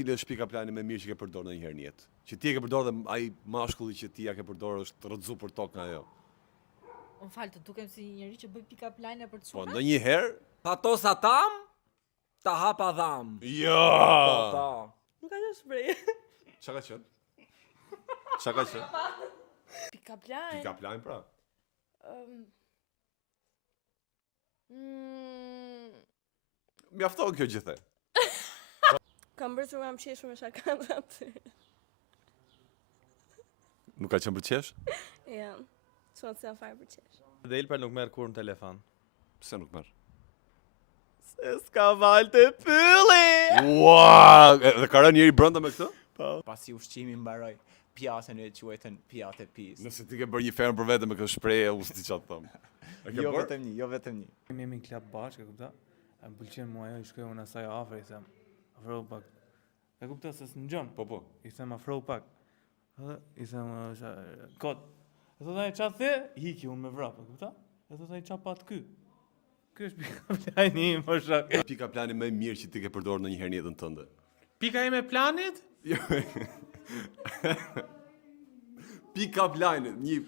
cili është pick-up line më mirë që ke përdorur ndonjëherë në jetë? Që ti e ke përdorur dhe ai mashkulli që ti ja ke përdorur është rrëzu për tokë nga ajo. Unë falë, të dukem si njëri që bëj pick-up line për të Po çuna. ndonjëherë? Ato sa tam, ta hapa dham. Jo. Po. Nuk ka që shprehje. Çka ka qenë? Çka ka qenë? Pick-up line. Pick-up line pra. Mjafton kjo gjithë. Kam bërë që kam qeshur me shakan dhe aty. Nuk ka qenë për qesh? Ja, që të se farë për qesh. Dhe Ilper nuk merr kur në telefon. Pse nuk merr? Se s'ka val të pylli! Ua! Dhe ka rënë njëri brenda me këtë? Pasi ushqimi mbaroi, pjatën e quajtën pjatë e pis. Nëse ti ke bërë një ferm për vete me këtë shprehje, u s'di çfarë të them. E ke Jo bërë? vetëm një, jo vetëm një. Ne jemi në klub bashkë, e kupta? Më pëlqen mua ajo, i shkoj unë asaj afër, i them, afro pak. E kupta se s'ngjon. Po. I them afro pak. Edhe i them kot. E thot ai çfarë the? Hiki unë me vrap, e kupta? E thot ai çfarë pat ky? Ky është pick-up line im, po shak. Pick-up line më mirë që ti ke përdorur ndonjëherë në jetën tënde. Pika ime planit? Pick-up line, një